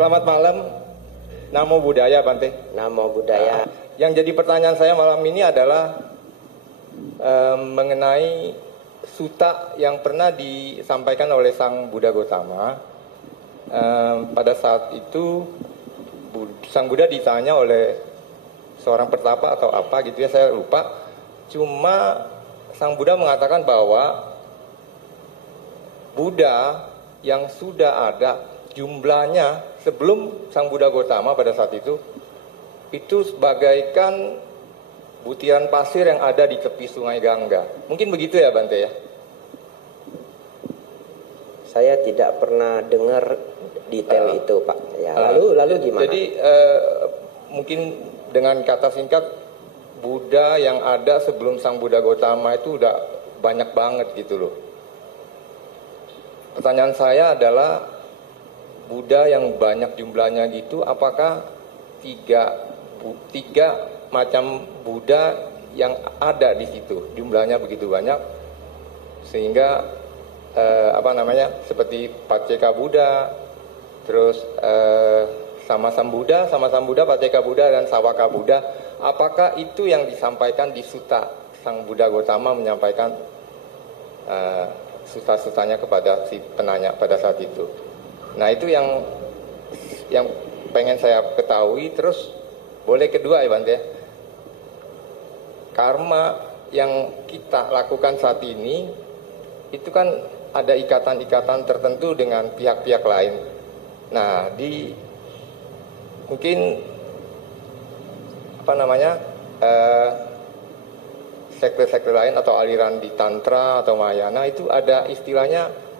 Selamat malam, Namo Buddhaya Bante. Namo Buddhaya. Yang jadi pertanyaan saya malam ini adalah mengenai sutta yang pernah disampaikan oleh Sang Buddha Gotama. Pada saat itu Sang Buddha ditanya oleh seorang pertapa atau apa gitu ya, saya lupa. Cuma Sang Buddha mengatakan bahwa Buddha yang sudah ada jumlahnya sebelum Sang Buddha Gotama pada saat itu bagaikan butiran pasir yang ada di tepi sungai Gangga. Mungkin begitu ya Bante ya? Saya tidak pernah dengar detail itu Pak. Ya, lalu gimana? Jadi mungkin dengan kata singkat, Buddha yang ada sebelum Sang Buddha Gotama itu udah banyak banget gitu loh. Pertanyaan saya adalah, Buddha yang banyak jumlahnya gitu, apakah tiga macam Buddha yang ada di situ jumlahnya begitu banyak sehingga seperti Pacceka Buddha, terus sama Buddha, Pacceka Buddha, dan Sawaka Buddha, apakah itu yang disampaikan di sutta Sang Buddha Gotama menyampaikan sutta-suttanya kepada si penanya pada saat itu? Nah itu yang pengen saya ketahui. Terus boleh kedua ya Bante, karma yang kita lakukan saat ini itu kan ada ikatan-ikatan tertentu dengan pihak-pihak lain. Nah mungkin sekte-sekte lain atau aliran di Tantra atau Mahayana itu ada istilahnya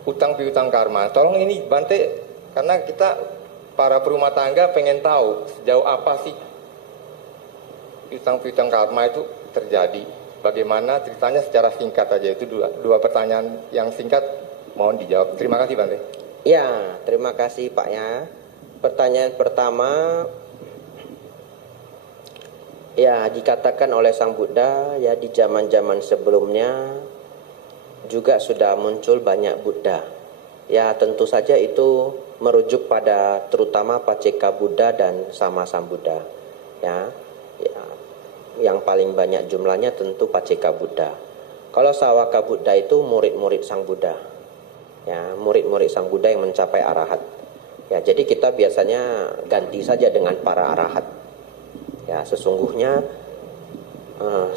utang piutang karma. Tolong ini Bante, karena kita para perumah tangga pengen tahu sejauh apa sih utang piutang karma itu terjadi. Bagaimana ceritanya secara singkat aja. Itu dua pertanyaan yang singkat, mohon dijawab. Terima kasih Bante. Ya, terima kasih Pak ya. Pertanyaan pertama, ya dikatakan oleh Sang Buddha ya di zaman-zaman sebelumnya juga sudah muncul banyak Buddha. Ya tentu saja itu merujuk pada terutama Pacceka Buddha dan Sama Sambuddha. Ya, yang paling banyak jumlahnya tentu Pacceka Buddha. Kalau Sawaka Buddha itu murid-murid Sang Buddha. Ya, murid-murid Sang Buddha yang mencapai arahat. Ya, jadi kita biasanya ganti saja dengan para arahat. Ya, sesungguhnya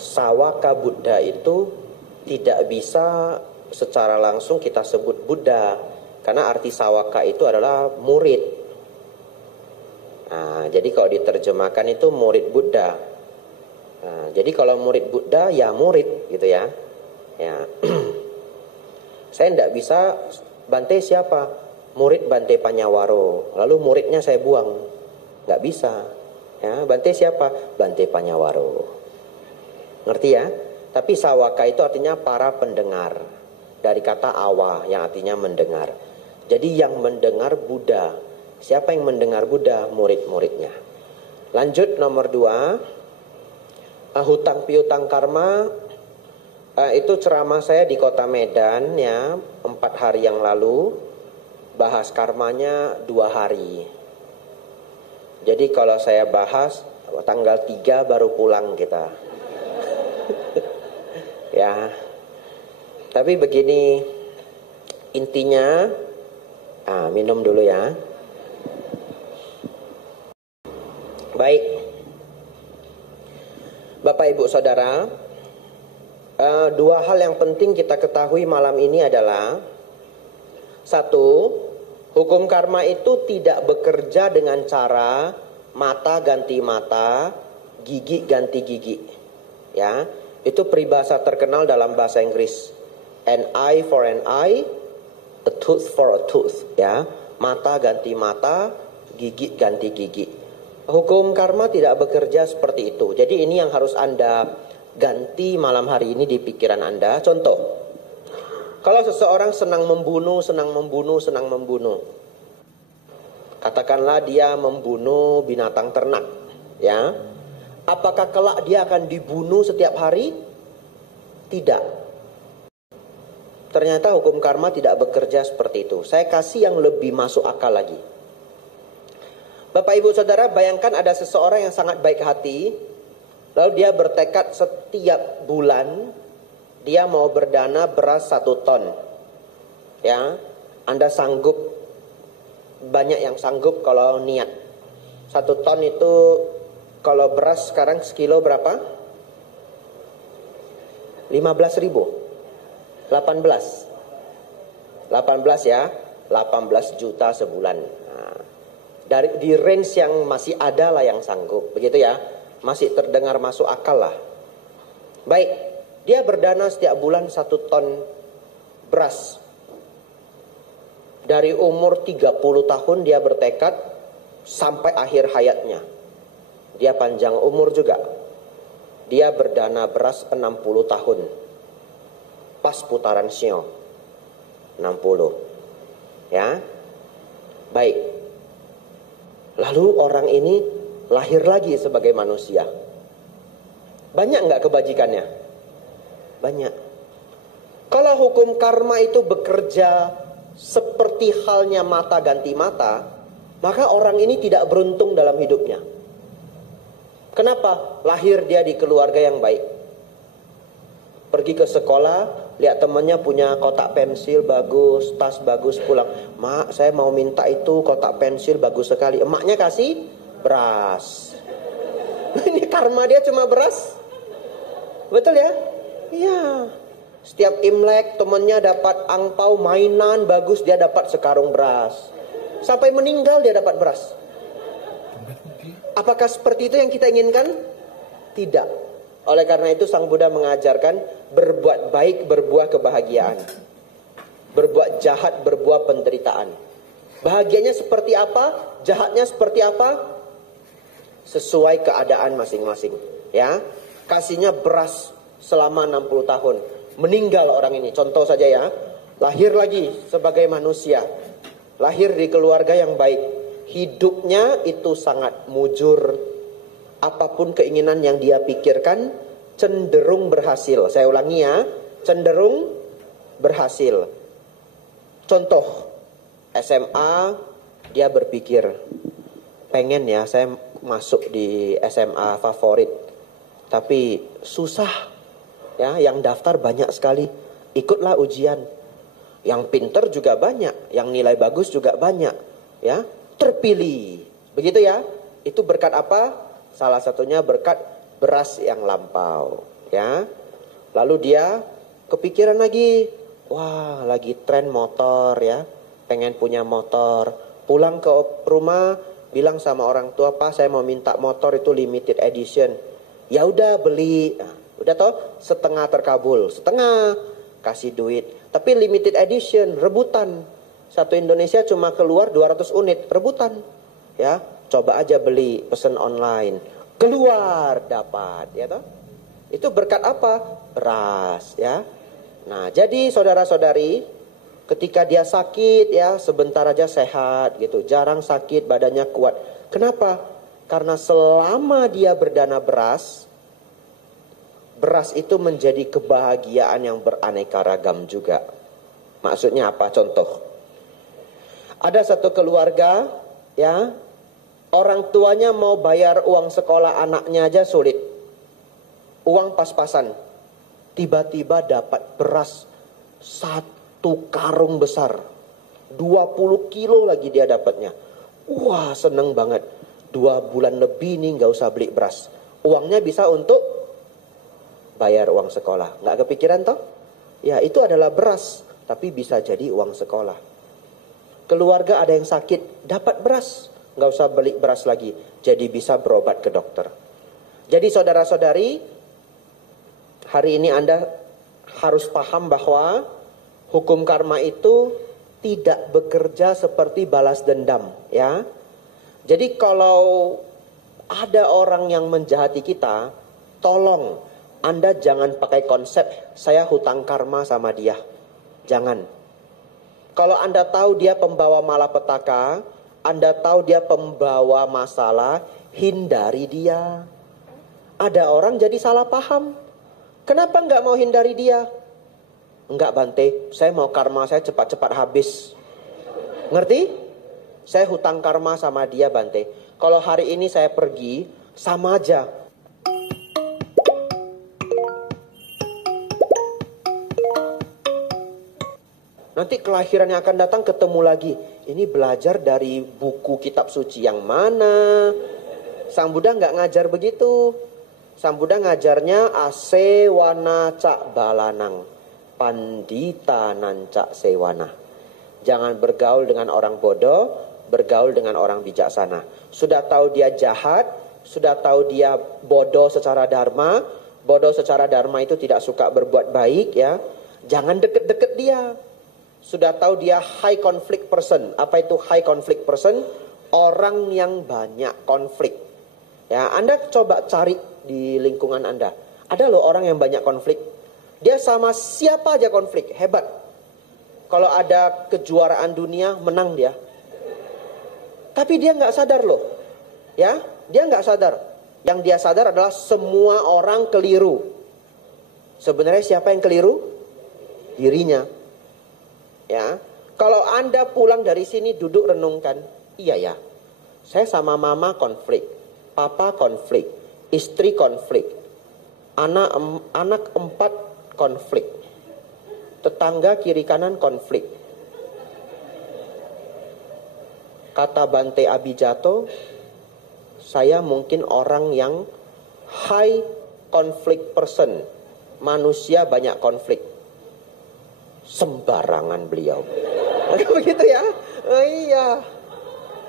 Sawaka Buddha itu tidak bisa secara langsung kita sebut Buddha, karena arti sawaka itu adalah murid. Nah, jadi kalau diterjemahkan itu murid Buddha. Nah, jadi kalau murid Buddha ya murid gitu ya. Ya. Saya tidak bisa, Bante siapa? Murid Bante Panyawaro. Lalu muridnya saya buang. Nggak bisa. Ya, Bante siapa? Bante Panyawaro. Ngerti ya? Tapi sawaka itu artinya para pendengar. Dari kata awa yang artinya mendengar. Jadi yang mendengar Buddha. Siapa yang mendengar Buddha? Murid-muridnya. Lanjut nomor 2. Hutang piutang karma. Itu ceramah saya di kota Medan ya, 4 hari yang lalu. Bahas karmanya 2 hari. Jadi kalau saya bahas tanggal 3 baru pulang kita. Ya, tapi begini intinya, minum dulu ya. Baik, Bapak Ibu Saudara, 2 hal yang penting kita ketahui malam ini adalah: 1, hukum karma itu tidak bekerja dengan cara mata ganti mata, gigi ganti gigi. Ya. Itu peribahasa terkenal dalam bahasa Inggris. An eye for an eye, a tooth for a tooth. Ya, mata ganti mata, gigi ganti gigi. Hukum karma tidak bekerja seperti itu. Jadi ini yang harus Anda ganti malam hari ini di pikiran Anda. Contoh, kalau seseorang senang membunuh, katakanlah dia membunuh binatang ternak, ya. Apakah kelak dia akan dibunuh setiap hari? Tidak. Ternyata hukum karma tidak bekerja seperti itu. Saya kasih yang lebih masuk akal lagi. Bapak Ibu Saudara, bayangkan ada seseorang yang sangat baik hati, lalu dia bertekad setiap bulan dia mau berdana beras 1 ton. Ya, Anda sanggup, banyak yang sanggup kalau niat. 1 ton itu kalau beras sekarang sekilo berapa? 15.000. 18 ya, 18 juta sebulan. Nah, di range yang masih ada lah yang sanggup, begitu ya, masih terdengar masuk akal lah. Baik, dia berdana setiap bulan 1 ton beras. Dari umur 30 tahun dia bertekad sampai akhir hayatnya. Dia panjang umur juga. Dia berdana beras 60 tahun. Pas putaran sio 60. Ya. Baik. Lalu orang ini lahir lagi sebagai manusia. Banyak nggak kebajikannya? Banyak. Kalau hukum karma itu bekerja seperti halnya mata ganti mata, maka orang ini tidak beruntung dalam hidupnya. Kenapa? Lahir dia di keluarga yang baik. Pergi ke sekolah, lihat temannya punya kotak pensil bagus, tas bagus, pulang. Mak, saya mau minta itu kotak pensil bagus sekali. Emaknya kasih beras. Ini karma dia cuma beras. Betul ya? Iya. Setiap Imlek temannya dapat angpau mainan bagus, dia dapat sekarung beras. Sampai meninggal dia dapat beras. Apakah seperti itu yang kita inginkan? Tidak. Oleh karena itu Sang Buddha mengajarkan berbuat baik berbuah kebahagiaan, berbuat jahat berbuah penderitaan. Bahagianya seperti apa? Jahatnya seperti apa? Sesuai keadaan masing-masing. Ya, kasihnya beras selama 60 tahun. Meninggal orang ini, contoh saja ya. Lahir lagi sebagai manusia, lahir di keluarga yang baik. Hidupnya itu sangat mujur. Apapun keinginan yang dia pikirkan cenderung berhasil. Saya ulangi ya, cenderung berhasil. Contoh, SMA dia berpikir, pengen ya saya masuk di SMA favorit, tapi susah ya, yang daftar banyak sekali. Ikutlah ujian. Yang pinter juga banyak, yang nilai bagus juga banyak, ya, terpilih. Begitu ya. Itu berkat apa? Salah satunya berkat beras yang lampau, ya. Lalu dia kepikiran lagi, wah, lagi tren motor ya, pengen punya motor. Pulang ke rumah, bilang sama orang tua, "Pak, saya mau minta motor itu limited edition." Ya udah beli. Nah, udah toh, setengah terkabul, setengah kasih duit. Tapi limited edition, rebutan. Satu Indonesia cuma keluar 200 unit, rebutan. Ya, coba aja beli, pesan online. Keluar dapat, ya toh? Itu berkat apa? Beras, ya. Nah, jadi saudara-saudari, ketika dia sakit ya, sebentar aja sehat gitu, jarang sakit, badannya kuat. Kenapa? Karena selama dia berdana beras, beras itu menjadi kebahagiaan yang beraneka ragam juga. Maksudnya apa? Contoh. Ada satu keluarga ya, orang tuanya mau bayar uang sekolah anaknya aja sulit. Uang pas-pasan. Tiba-tiba dapat beras 1 karung besar. 20 kilo lagi dia dapatnya. Wah, seneng banget. 2 bulan lebih nih gak usah beli beras. Uangnya bisa untuk bayar uang sekolah. Gak kepikiran toh? Ya, itu adalah beras. Tapi bisa jadi uang sekolah. Keluarga ada yang sakit, dapat beras. Gak usah beli beras lagi. Jadi bisa berobat ke dokter. Jadi saudara-saudari, hari ini Anda harus paham bahwa hukum karma itu tidak bekerja seperti balas dendam, ya. Jadi kalau ada orang yang menjahati kita, tolong Anda jangan pakai konsep saya hutang karma sama dia. Jangan. Kalau Anda tahu dia pembawa malapetaka, Anda tahu dia pembawa masalah, hindari dia. Ada orang jadi salah paham. Kenapa nggak mau hindari dia? Enggak Bante, saya mau karma saya cepat-cepat habis. Ngerti? Saya hutang karma sama dia Bante. Kalau hari ini saya pergi, sama aja. Nanti kelahiran yang akan datang ketemu lagi. Ini belajar dari buku kitab suci yang mana? Sang Buddha nggak ngajar begitu. Sang Buddha ngajarnya asewana cak balanang, pandita nancak sewana. Jangan bergaul dengan orang bodoh, bergaul dengan orang bijaksana. Sudah tahu dia jahat, sudah tahu dia bodoh secara dharma. Bodoh secara dharma itu tidak suka berbuat baik ya. Jangan deket-deket dia. Sudah tahu dia high conflict person. Apa itu high conflict person? Orang yang banyak konflik. Ya, Anda coba cari di lingkungan Anda. Ada loh orang yang banyak konflik. Dia sama siapa aja konflik, hebat. Kalau ada kejuaraan dunia, menang dia. Tapi dia nggak sadar loh. Ya, dia nggak sadar. Yang dia sadar adalah semua orang keliru. Sebenarnya siapa yang keliru? Dirinya. Ya, kalau Anda pulang dari sini duduk renungkan, iya ya, saya sama mama konflik, papa konflik, istri konflik, anak 4 konflik, tetangga kiri kanan konflik. Kata Bante Abhijato, saya mungkin orang yang high conflict person, manusia banyak konflik. Sembarangan beliau. Begitu ya? Oh, iya.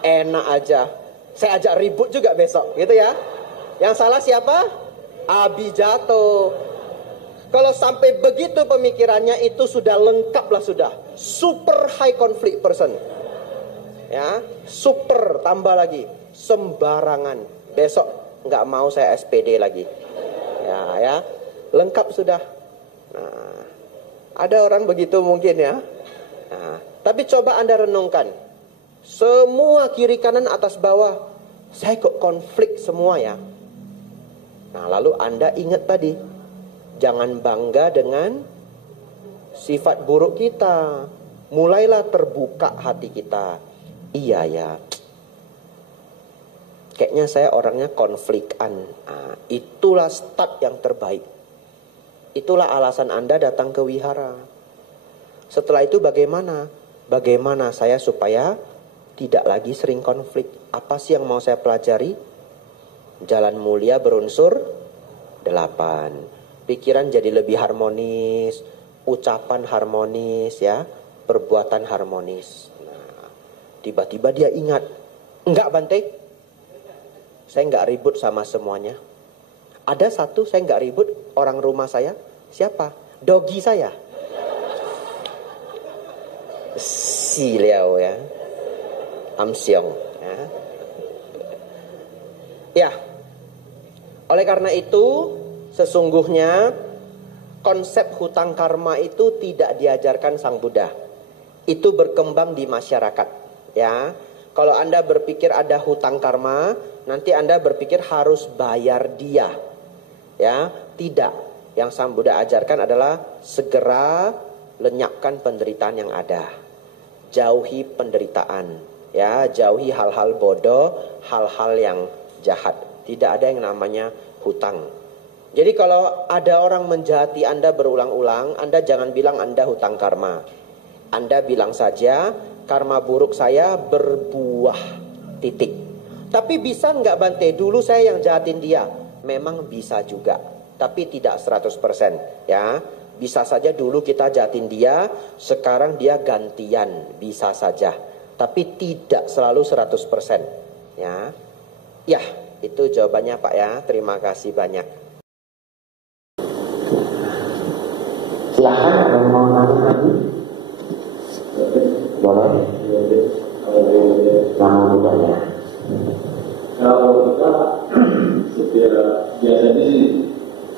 Enak aja. Saya ajak ribut juga besok, gitu ya. Yang salah siapa? Abhijato. Kalau sampai begitu pemikirannya itu sudah lengkap lah sudah. Super high conflict person. Ya, super tambah lagi. Sembarangan. Besok nggak mau saya SPD lagi. Ya. Lengkap sudah. Nah, ada orang begitu mungkin ya. Nah, tapi coba Anda renungkan. Semua kiri kanan atas bawah, saya kok konflik semua ya. Nah, lalu Anda ingat tadi, jangan bangga dengan sifat buruk kita. Mulailah terbuka hati kita. Iya ya, kayaknya saya orangnya konflikan. Nah, itulah start yang terbaik. Itulah alasan Anda datang ke wihara. Setelah itu bagaimana? Bagaimana saya supaya tidak lagi sering konflik? Apa sih yang mau saya pelajari? Jalan mulia berunsur 8. Pikiran jadi lebih harmonis, ucapan harmonis ya, perbuatan harmonis. Nah, tiba-tiba dia ingat, enggak Bante, saya enggak ribut sama semuanya. Ada satu saya nggak ribut, orang rumah saya. Siapa? Dogi saya. Si Liao ya. Amsyong. Ya. Oleh karena itu, sesungguhnya konsep hutang karma itu tidak diajarkan Sang Buddha. Itu berkembang di masyarakat. Ya. Kalau Anda berpikir ada hutang karma, nanti Anda berpikir harus bayar dia. Ya, tidak. Yang Sang Buddha ajarkan adalah segera lenyapkan penderitaan yang ada. Jauhi penderitaan, ya, jauhi hal-hal bodoh, hal-hal yang jahat. Tidak ada yang namanya hutang. Jadi kalau ada orang menjahati Anda berulang-ulang, Anda jangan bilang Anda hutang karma. Anda bilang saja, karma buruk saya berbuah, titik. Tapi bisa nggak Bante, dulu saya yang jahatin dia? Memang bisa juga, tapi tidak 100% ya. Bisa saja dulu kita jahatin dia, sekarang dia gantian, bisa saja. Tapi tidak selalu 100% ya. Ya, itu jawabannya Pak ya. Terima kasih banyak. Silakan yang mau nanya lagi. Boleh. Nama budaya. Kalau kita setiap biasanya sih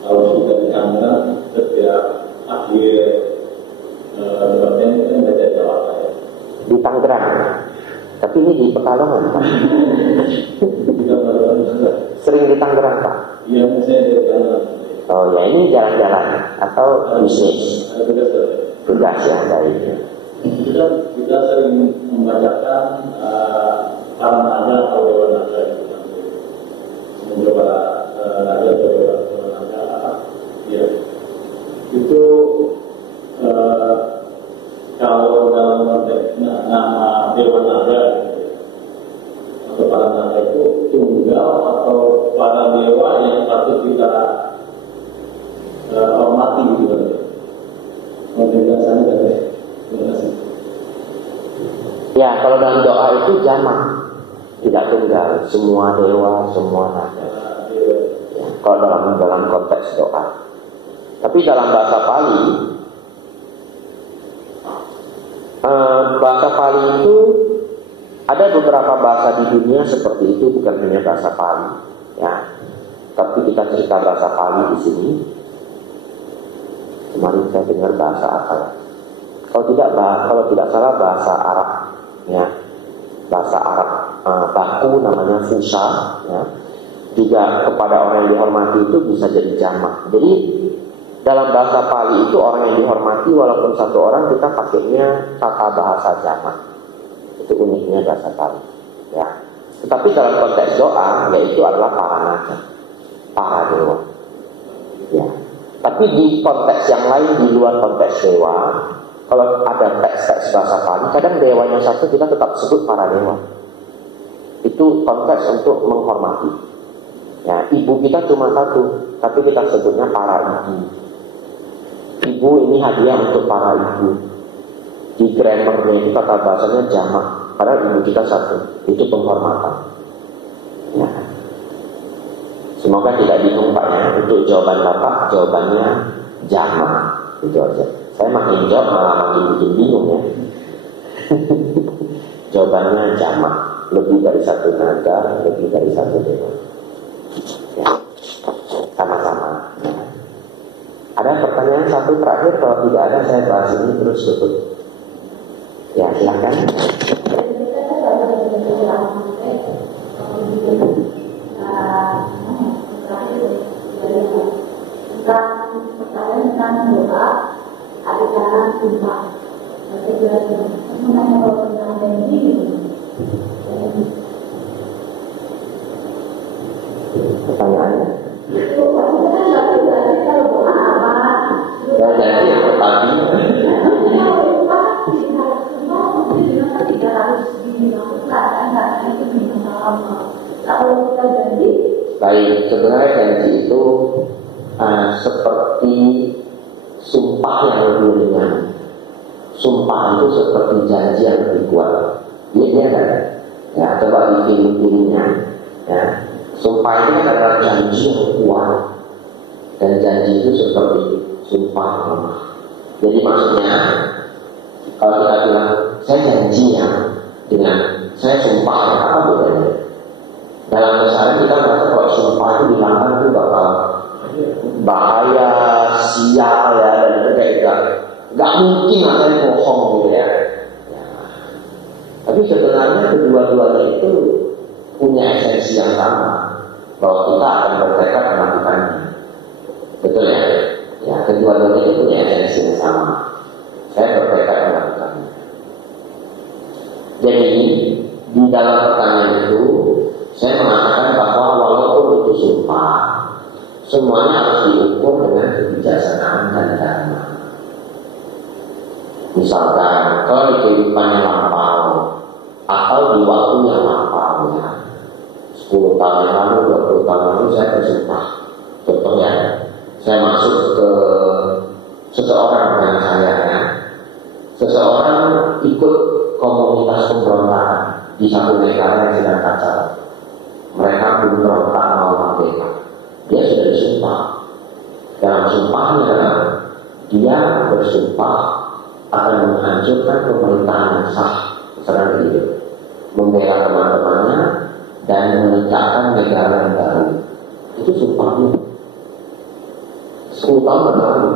kalau kita di kamera setiap akhir debatnya kan baca jawab ya. Di Tangerang, tapi ini di Pekalongan Pak. Sering di Tangerang Pak? Iya, saya di Tangerang. Oh ya, ini jalan-jalan atau bisnis? Tugas ya dari. Kita sering membacakan para naga atau dewa naga itu nanti mencoba naga atau dewa naga ya itu kalau dalam konteks nama dewa naga atau para naga itu tunggal atau para dewa yang patut kita hormati gitu kan. Penjelasannya dari terima kasih. Ya, kalau dalam doa itu jamak, tidak tunggal, semua dewa, semua naga. Ya, kalau dalam konteks doa. Tapi dalam bahasa Pali itu ada beberapa bahasa di dunia seperti itu, bukan hanya bahasa Pali, ya. Tapi kita cerita bahasa Pali di sini. Kemarin saya dengar bahasa apa? Kalau tidak salah bahasa Arab, ya. Bahasa Arab baku namanya fusa, ya. Juga kepada orang yang dihormati itu bisa jadi jamak. Jadi dalam bahasa Pali itu orang yang dihormati walaupun satu orang kita pakainya tata bahasa jamak. Itu uniknya bahasa Pali, ya. Tetapi dalam konteks doa yaitu adalah para naga, para dewa, ya. Tapi di konteks yang lain di luar konteks dewa, kalau ada teks-teks bahasa Pali, kadang dewanya satu kita tetap sebut para dewa. Itu konteks untuk menghormati. Ya, ibu kita cuma satu, tapi kita sebutnya para ibu. Ibu ini hadiah untuk para ibu. Di grammarnya itu kata bahasanya jamak, padahal ibu kita satu. Itu penghormatan. Ya. Semoga tidak bingung Pak ya. Untuk jawaban Bapak, jawabannya jamak. Itu aja. Saya makin jawab malah makin bikin bingung ya. Jawabannya jamak. Lebih dari satu naga, lebih dari satu dewa. Ya. Sama-sama. Ada pertanyaan satu terakhir, kalau tidak ada saya bahas ini terus tutup. Ya, silakan. Pertanyaan tentang doa, ada cara sumpah. Sebenarnya kalau tentang ini, Pertanyaannya. itu maksudnya satu dari kalau doa apa? Ya, jadi yang tadi. Kalau doa semua mungkin tidak harus dilakukan, karena itu minta kalau kita janji. Baik, sebenarnya janji itu seperti sumpah yang lebih ringan. Sumpah itu seperti janji yang lebih kuat. Ini kan? Ya, coba dipilih-pilihnya. Ya, sumpah itu adalah janji yang kuat, dan janji itu seperti sumpah yang lemah. Jadi maksudnya, kalau kita bilang saya janjinya dengan saya sumpah, apa bedanya? Dalam keseharian kita merasa kalau sumpah itu dilanggar itu bakal bahaya, sial ya, dan itu kayak gak mungkin akan bohong gitu ya. Tapi sebenarnya kedua-duanya itu punya esensi yang sama, bahwa kita akan bertekad melakukannya. Betul ya? Ya, kedua-duanya itu punya esensi yang sama. Saya bertekad melakukannya. Jadi di dalam pertanyaan itu saya mengatakan bahwa walaupun itu sumpah, semuanya harus diukur dengan kebijaksanaan dan dharma. Misalkan kalau di kehidupan yang lampau atau di waktu yang lampau ya, 10 tahun yang lalu, 20 tahun lalu saya bersumpah. Contohnya, saya masuk ke seseorang dengan saya ya. Seseorang ikut komunitas pemberontakan di satu negara yang sedang kacau. Mereka berontak mau merdeka. Dia sudah bersumpah. Dalam sumpahnya dia bersumpah akan menghancurkan pemerintahan yang sah secara hidup, membela teman-temannya dan menegakkan negara yang baru. Itu sumpahnya 10 tahun lalu,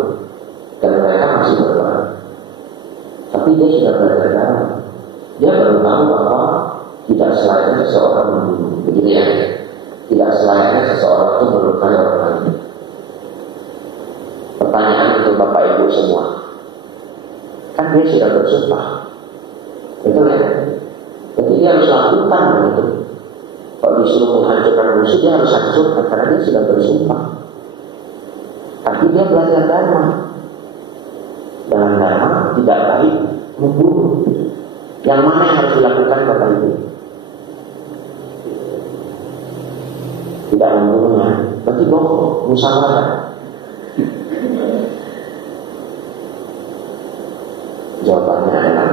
dan mereka masih berperang. Tapi dia sudah belajar. Dia baru tahu bahwa tidak selayaknya seseorang membunuh, begitu ya? Tidak selayaknya seseorang itu melukai orang lain. Pertanyaan untuk Bapak Ibu semua, kan dia sudah bersumpah, betul ya? Jadi dia harus lakukan begitu. Kalau disuruh menghancurkan musuh, dia harus hancurkan karena dia sudah bersumpah. Tapi dia belajar dharma. Dalam dharma tidak baik membunuh. Yang mana yang harus dilakukan Bapak Ibu? Tidak membunuhnya, berarti bohong, musyawarah. Jawabannya adalah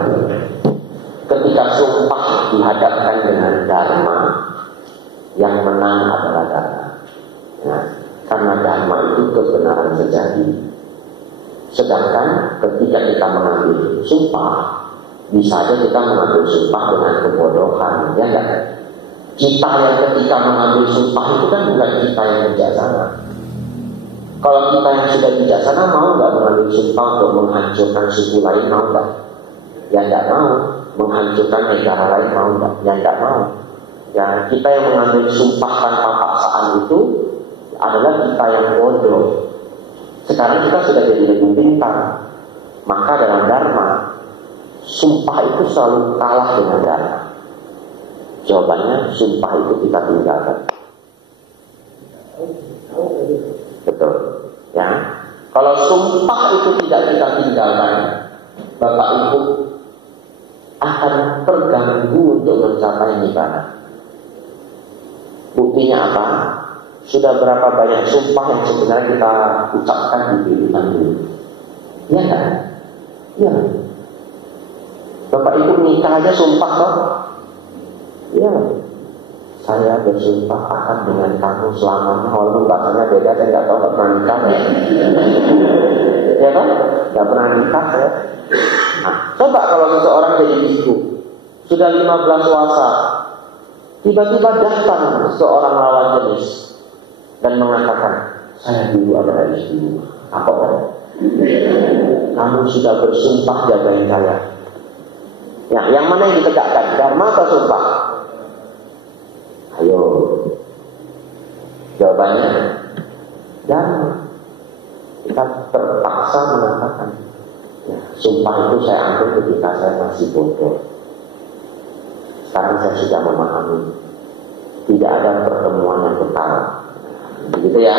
ketika sumpah dihadapkan dengan dharma, yang menang adalah dharma. Ya, karena dharma itu kebenaran sejati. Sedangkan ketika kita mengambil sumpah, bisa saja kita mengambil sumpah dengan kebodohan, ya enggak? Kita yang ketika mengambil sumpah itu kan bukan kita yang bijaksana. Kalau kita yang sudah bijaksana mau nggak mengambil sumpah untuk menghancurkan suku lain, mau nggak? Ya nggak mau. Menghancurkan negara lain, mau nggak? Ya nggak mau. Ya kita yang mengambil sumpah tanpa paksaan itu adalah kita yang bodoh. Sekarang kita sudah jadi lebih pintar. Maka dalam dharma, sumpah itu selalu kalah dengan dharma. Jawabannya, sumpah itu kita tinggalkan. Betul. Ya. Kalau sumpah itu tidak kita tinggalkan, Bapak Ibu akan terganggu untuk mencapai nibbana. Buktinya apa? Sudah berapa banyak sumpah yang sebenarnya kita ucapkan di kehidupan ini? Iya kan? Iya. Bapak Ibu nikah aja sumpah toh? Iya. Saya bersumpah akan dengan kamu selamanya. Walaupun bahasanya beda, saya nggak tahu, nggak pernah nikah ya. Ya kan? Nggak pernah nikah ya. Nah, coba kalau seseorang jadi istri, sudah 15 puasa, tiba-tiba datang seorang lawan jenis dan mengatakan, saya dulu adalah istrimu. Apa kan? Kamu sudah bersumpah jagain saya. Ya, yang mana yang ditegakkan? Dharma atau sumpah? Ayo. Jawabannya dharma. Kita terpaksa mengatakan, ya, sumpah itu saya ambil ketika saya masih bodoh. Sekarang saya sudah memahami, tidak ada pertemuan yang total. Begitu ya?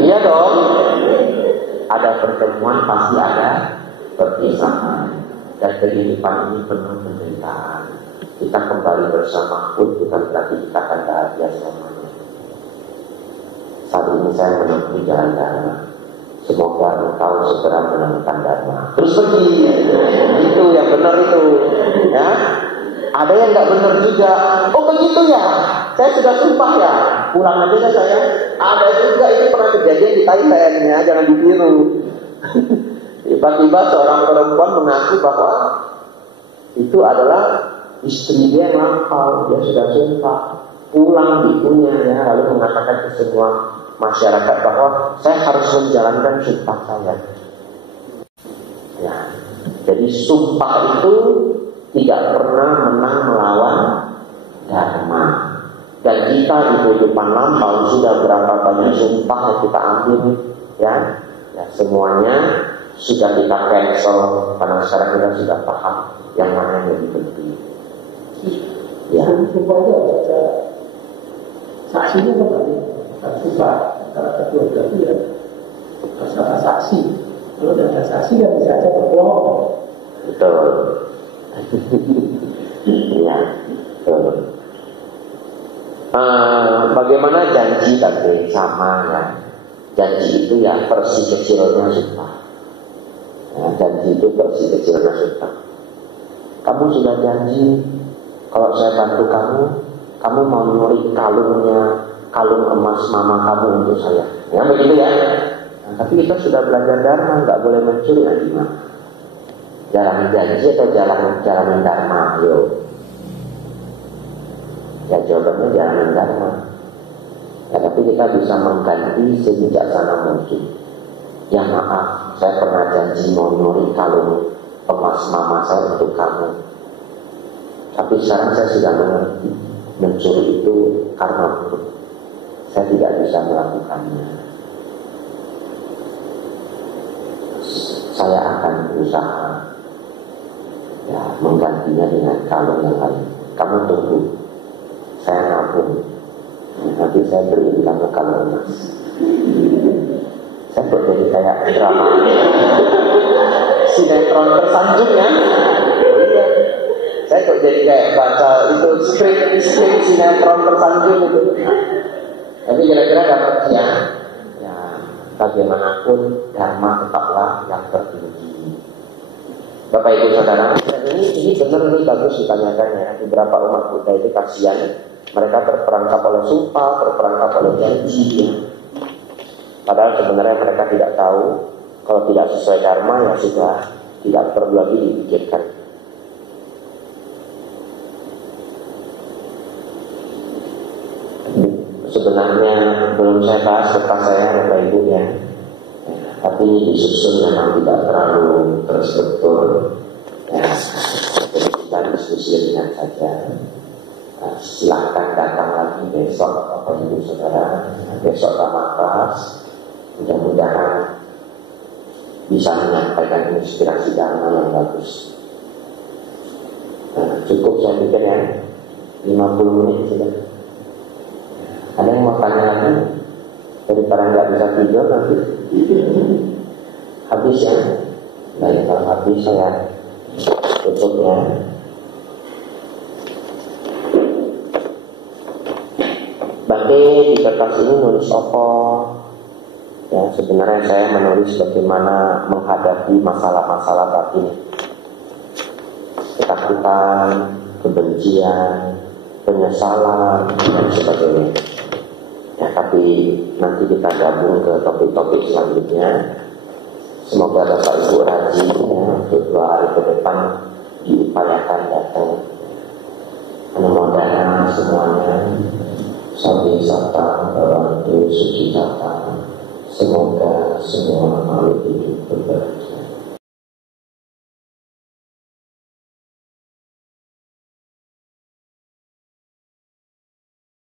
Iya dong. Ada pertemuan, pasti ada perpisahan. Dan kehidupan ini penuh penderitaan. Kita kembali bersama pun bukan berarti kita akan bahagia selamanya. Saat ini saya menempuh jalan dharma. Semoga engkau segera menemukan dharma. Terus pergi. Itu yang benar itu. Ya. Ada yang nggak benar juga. Oh begitu ya. Saya sudah sumpah ya. Pulang aja ya saya. Ada juga, ini pernah kejadian di Thailand ya. Jangan ditiru. Tiba-tiba seorang perempuan mengaku bahwa itu adalah istri dia yang lampau, dia sudah sumpah. Pulang ibunya ya, lalu mengatakan ke semua masyarakat bahwa saya harus menjalankan sumpah saya. Ya, jadi sumpah itu tidak pernah menang melawan dharma. Dan kita di kehidupan lampau sudah berapa banyak sumpah yang kita ambil, ya semuanya sudah kita cancel karena sekarang kita sudah paham yang mana yang lebih penting. Ya. Supaya saksinya kembali sumpah antara kedua belah pihak harus ada saksi. Kalau tidak ada saksi kan bisa saja berbohong. Betul. Iya. Betul. Bagaimana janji tadi sama ya? Janji itu ya persis kecilnya sumpah. Ya, janji itu persis kecilnya sumpah. Kamu sudah janji kalau saya bantu kamu mau nyuri kalung emas mama kamu untuk saya. Ya begitu ya. Nah, tapi kita sudah belajar dharma, nggak boleh mencuri nanti mah. Jalan janji atau jalan dharma, ayo. Ya jawabannya jalan dharma. Ya, tapi kita bisa mengganti sebijaksana mungkin. Ya maaf, saya pernah janji mau nyuri kalung emas mama saya untuk kamu. Tapi sekarang saya sudah mengerti, mencuri itu karena saya tidak bisa melakukannya. Saya akan berusaha ya menggantinya dengan kalung yang lain. kamu tunggu, saya nabung, nanti saya beliin kamu kalung emas. Saya kok jadi kayak drama sinetron tersanjung ya. Saya kok jadi kayak baca itu skrip sinetron tersanjung itu. Tapi kira-kira dapatnya ya, bagaimanapun dharma tetaplah yang tertinggi. Bapak Ibu Saudara, ini benar, ini bagus ditanyakan ya. Beberapa umat Buddha itu kasihan, mereka terperangkap oleh sumpah, terperangkap oleh janji ya. Padahal sebenarnya mereka tidak tahu kalau tidak sesuai dharma ya sudah tidak perlu lagi dipikirkan. Sebenarnya belum saya bahas tentang saya Bapak Ibu ya, tapi disusun memang tidak terlalu terstruktur ya. Jadi kita diskusi ringan saja. Silahkan datang lagi besok Bapak Ibu Saudara, besok sama kelas. Mudah-mudahan bisa menyampaikan inspirasi dharma yang bagus. Nah, cukup saya pikir ya, 50 menit sudah. Ada yang mau tanya lagi? Daripada nggak bisa tidur nanti habis ya. Baik, kalau habis saya tutup ya. Bante di kertas ini nulis apa? Ya, sebenarnya saya menulis bagaimana menghadapi masalah-masalah batin, ketakutan, kebencian, penyesalan, dan sebagainya. Ya, tapi nanti kita gabung ke topik-topik selanjutnya. Semoga Bapak Ibu rajin ya, untuk 2 hari ke depan diupayakan datang. Anumodana semuanya. Sabi sata babantu suci kata. Semoga semua makhluk hidup berbahagia.